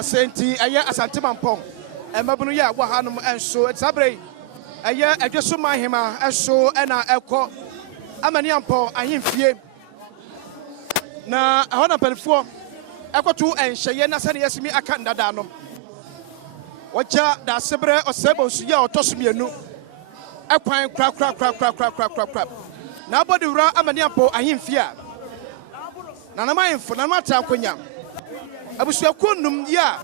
Senti, Asante Mamponghene. And Babunu ya Wahanum and so it's Abre. I just saw my hima and so and I echo. Amaniampo, I him fear. Na I want to pay for Echo 2 and Shayena Sani Yasmi Akanda Dano. Watcha da Sebre or Sebo Suya or Tosmianu. A pine crap. Nobody ra Amaniampo, I him fear. Nanama for Namata Kunyam. Abusia Kunum, ya.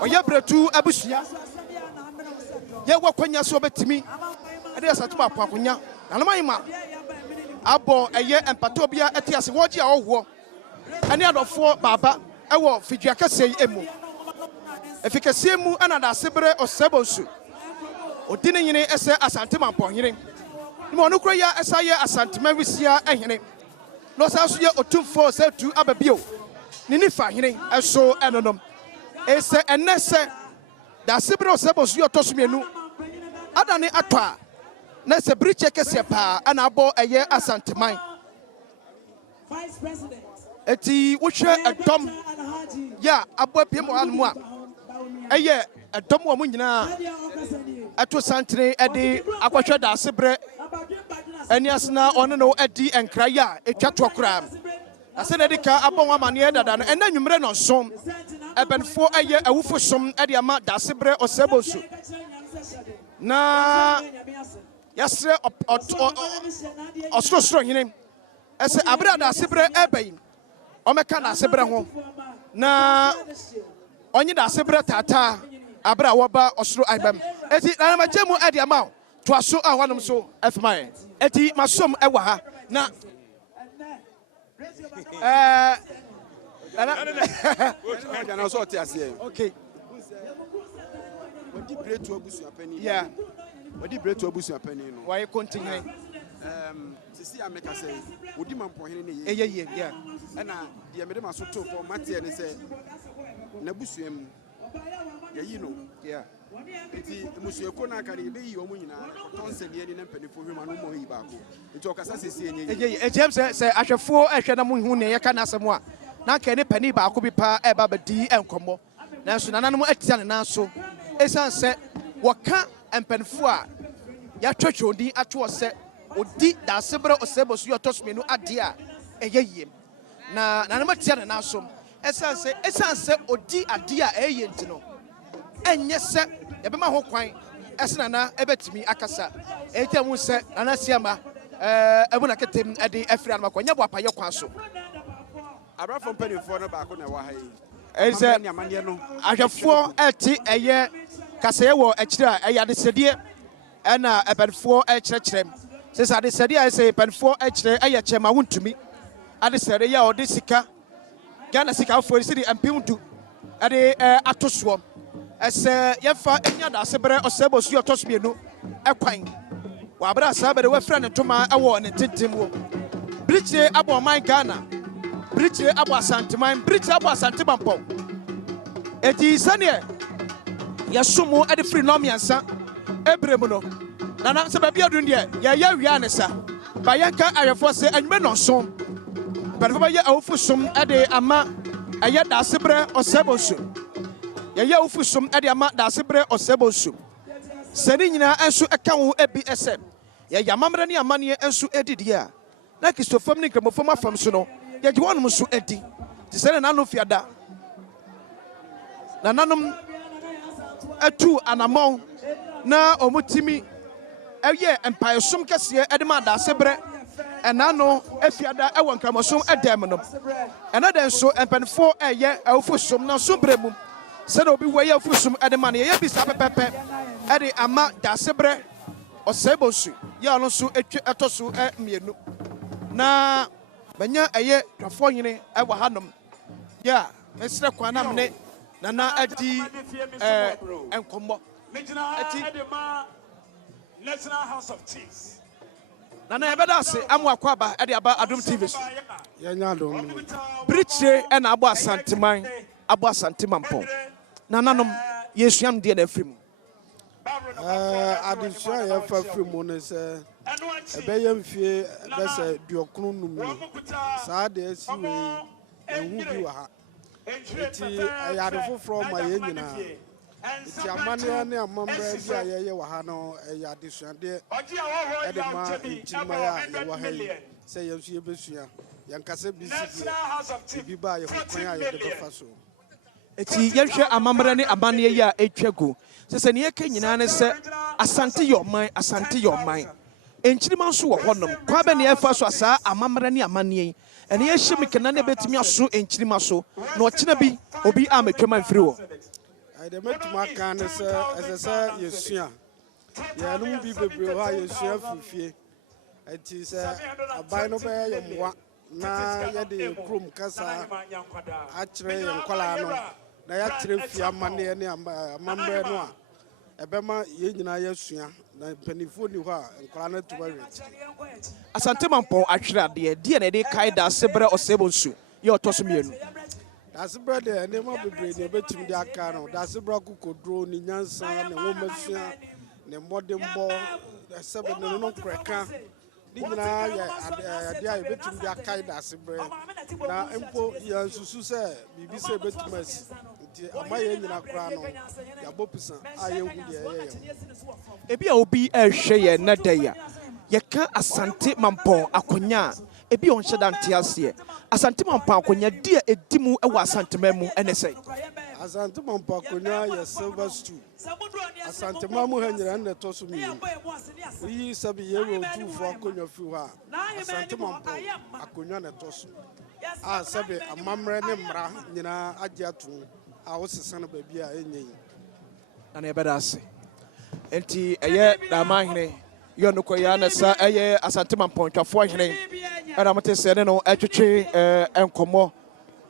Oyabra 2 Abusia. Ya Wakwanya so bet me. I dare Satuma Pakunya. Nanama. Abo eye empatobia etiase woji awo ani adofo baba ewo fiduaka sei emu efikase mu anada sebre osebonsu odine nyine ese Asante Mamponghene ni mo nukro ya esaye Asante mawisia ehene no saso ye otumfo se tu ababio ni nifa hene eso enonom ese enese da sebre osebonsu yo tosumienu adane atwa na se briche kese pa ana abo eye Asante man Vice President eti wohwe Adom ya abo piem anmu a eye Adom wo nyina ato santre ede akwahwe da sebre ani asna ono no edi enkra ya etwa to kra ase na dika abo wa mane dada no ena nwumre no som ebenfo eye awufo som ede ama da sebre osebosu na yasre osro hine ese abra da sebre ebey o meka na sebre ho na onye da sebre tata abra woba osro aibam eti na magemu ade ama to aso ahwanom so efman eti masom ewa ha na na so ti ase okay wadi break to abusu apani yeah wadi break to abusu apani no why continue sisi ameka say wodi Mamponghene ne ye yeah na de me de maso to for mate ne say na busuam yayi no yeah enti musueko na aka ne be yi omo nyina tonse ne ni na mpanifo hwema no mo yi baako enti okasa sisi enye ye james say ahwefo ehwe na mo hu ne ye ka na asemo a na ka ne pani baako bi pa e ba badi enkomo na so nananom atia ne na so esan se woka empanifo a ya twetwodi ato se odi da sebre osebosu yo tosmenu ade a eyeyem na nananom atia ne na so esan se odi ade a eyeye ntino enye se yebema ho kwan esena na ebetimi akasa etemu se nana siama ebuna ketem ade afira na makwanya bo apaye kwan so abrafo mpanifo no baako na wa ha yi eze ahwefo eti eye kaseye wo ekira eye adesedie na ebenfo ekirekerem sesa adesedie ese ebenfo ekire eye chema wontumi adesere ya ode sika Ghana sika afo sidi empimdu ade atoso ese yefa enya da sebre osebosu otosmienu ekwan wa abra sabere we fra ne toma ewo ne tetem wo briche abo man Ghana briche abo Asante man briche abo Asante Mamponghene eti sane yasumu ade free no miansa ebremu no na se ba bia dun de ya wia ne sa ba yanka ayefo se anwme no so ba ba ya awufusum ade ama aya da sebre osebosu ya awufusum ade ama da sebre osebosu sani nyina enso eka wo ebi ese ya Amammer3 ne amane enso edidi a na kristofam ne kramofam afam so no ya ji wonum so edi ti sene na no fiada na nanom atu anamon na omutimi eye empayesum kese edema da sebre enano efiada ewon kramosom edem no enada so empanfo eye awufusum na so bremu se na obi waye awufusum edema na ye bisa pepepe ede ama da sebre osebosu ya no so etoso mienu na banya eye twafo nyine ewa hanom ya mesre kwanam ne nana adi enkomo ati National House of Chiefs. Nana ebeda se amwa kwaba ade aba Adom TV. ya nya Adom. Briche e na abo Asante man, abo Asante Mamponghene. Nananom yesuam de na afrim. Adisua ya fa afrim no se ebe mfie be se duokunu num. Saa de asi we ehu bi wa ha. ayadefo from my engine. It's a money and a member of the Wahano, a yadisuande, Edema, Chimaya, Yawahe, say you Busia, Yankasa Bisi, Biba, Yakaya, the Faso. It's Yasha Amammer3 Amania Echegu. Says a near Kenyan said, Asante your mind, Asante your mind. In Chilimansu of Honum, Quabania Faswasa, Amammer3 Amani, and yes, she can never bet me so in Chilimaso, nor Chinabi, or be armed to my through. I met my can as I said, you see, yeah, no people why you share for it is a binobear and what now, the crum casa, actually, and Colano. Na ya trefia mane ne amambre no a ebema ye nyina ya sua na penifo ni ho a nkora na tuba reti Asante Mampong atwere ade de na de kai da sebre osebonsu ye otoso mienu da sebre de ne ma bebre ne betim de aka no da sebre kokodro ni nyansa ne womasua ne modembo da sebe ne no kreka di nyina ya dia ye betim de aka da sebre na empo ya susu se bibi se betim asi amaye nyina kra no ya bopisa aye hu de ebi a obi ehwe ye na da ya ye ka Asante Mampong akonya ebi on hyeda ntiase Asante Mampong akonya di edimu e wa Asante Mamu ene sei Asante Mampong akonya ye silver stew Asante Mamu hanyira na toso mi yi sabi ye ro tu fo akonya fi ha Asante Mampong akonya na toso a sabi Amammer3 ne mra nyina agye atu a wosesana babia enyi na ne bedase enti eye da mahene yo no koya na sa eye Asante Mampong twafo hene era mate se ne no atwetwe enkomo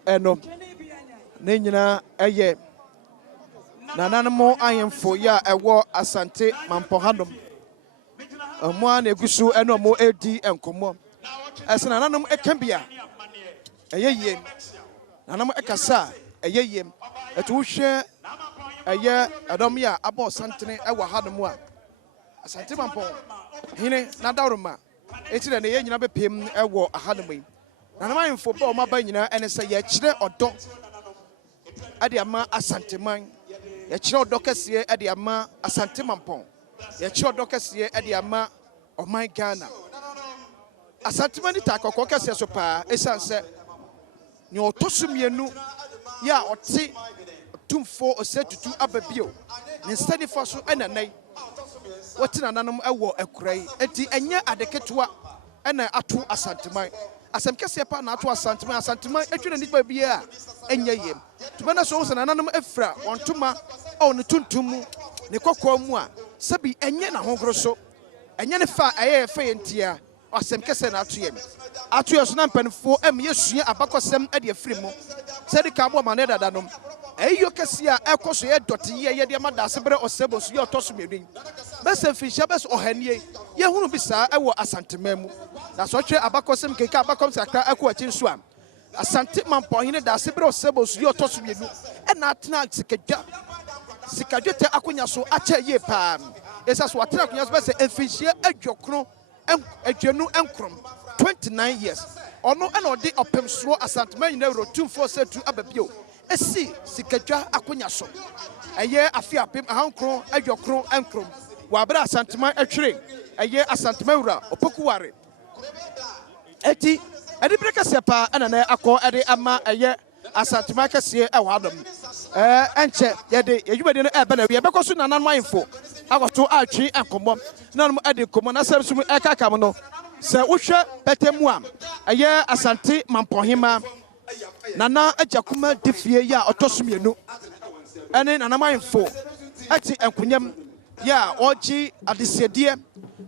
eno ne nyina eye nananmo ayemfo ya ewo Asante Mampong hanom mo an egusu eno mo edi enkomo esena nanam ekambia eye yie nanam ekasa eye yie etu hwe eye Adom ya abo santene ewa hanom a Asante Mampong hine na dawroma etire ne ye nyina bepem ewo ahanom yi nanam ayemfo ba o maba nyina ene se ye kire odo ade ama Asante man ye kire odo kase ade ama Asante Mampong ye kire odo kase ade ama oman Ghana Asante man ta kokko kase so pa esanse ni otosumienu ya oti tumfo osetutu ababio ne stani faso enanai woti nananom ewo akurai enti enye adeketwa ena atu Asante man asem kese pa na atu Asante man etwene nipa bia enye yem tubana so wo nananom efra ontuma o ne tuntum ne kokko mu a sabi enye na hogro so enye ne fa eye fa yentia asem kese na atu yem atu yeso na mpanfo em yesua abakosem ade afiri mu sedi ka bo mane dadanom eyo kese a ekoso ye doti ye de ma da sebre osebo so ye otoso medin bese fisha bese ohanie ye hunu bisa ewo Asante Mamu na so hwe abakosem keka abakom sakra akọ achi nso a Asante Mamponghene da sebre osebo so ye otoso medin e na atena sikadwete akonya so acha ye pa esa so atena akonya so bese efishia adwokro adwenu enkrom 29 years ono e na odi opem so Asante Man nyina ro 2472 ababio esi sikadwa akonya so eye afia pem ahankron adwokro enkrom wa bra Asante Man atwere eye Asante Man wura opokuware eti edi breka sepa ana na akọ edi ama eye Asante Man kase e wa Adom enche yede yedwumade no ebe na wi ebekoso nanan mayinfo agoto atwi enkomo nanum ade komo na sebsum ekaka no se wohwe petemu a eye Asante Mamponghene nana ajakuma defie ya otosumienu ene nanamayinfo ati enkunyam ya oji adesiede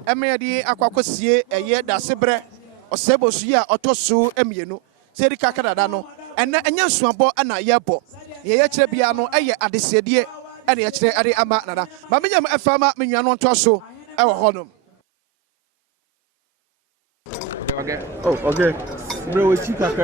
emeyede akwakosie eye dasebre osebosu ya otosu emienu sedi kakadada no ene enya nsuabo ana yebo ye kire bia no eye adesiede ene ye kire ade ama nana ma menyam efama menwa no ntoso ewo honom. Oh, okay. Bro, we check out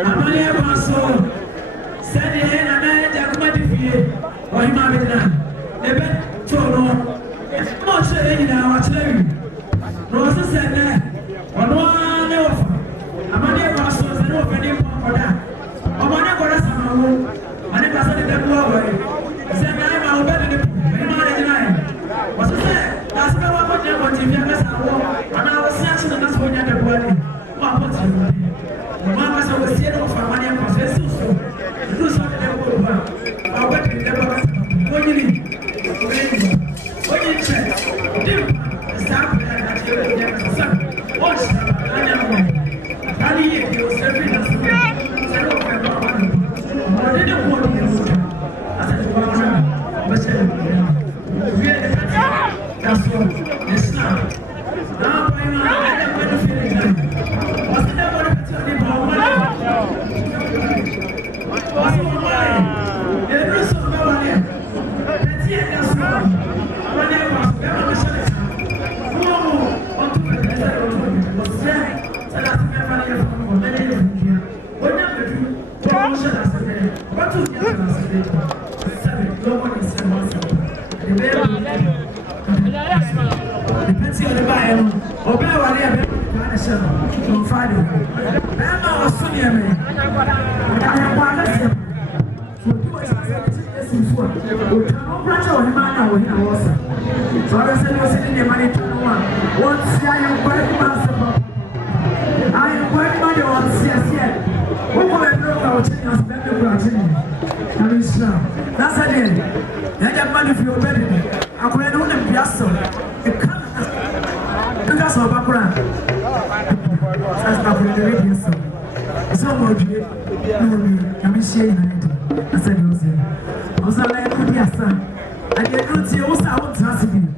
I